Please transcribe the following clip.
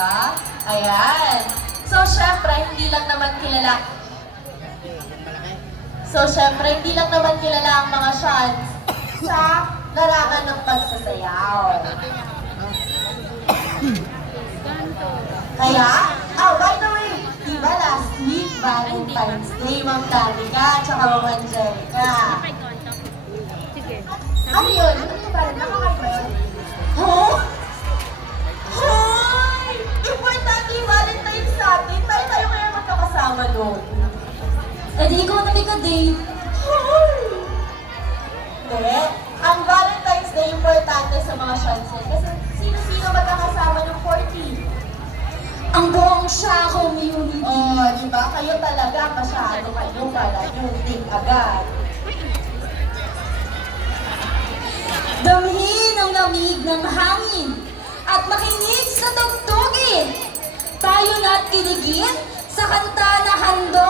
ba? Ayan. So, syempre, hindi lang naman kilala ang mga shots sa larangan ng pagsasayaw. Kaya, by the way, diba last week, Valentine's Day, Ma'am Danica, tsaka Ma'am Angelica. Ano yun? Ano yung Valentine's? Nakakaiba yun? Huh? Hoy! Importante yung Valentine's sa atin. Tayo kaya magkakasama doon. Eh di ikaw na ka, Dave. Hoy! Hindi. Ang Valentine's Day importante sa mga Shansen kasi sino-sino magkakasama ng 40. Ang buong siya community. Oh, di ba? Kayo talaga masyado kayo para yung ting agad. Damhin ang lamig ng hangin at makinig sa tugtugin. Tayo na't kiligin sa kanta na handog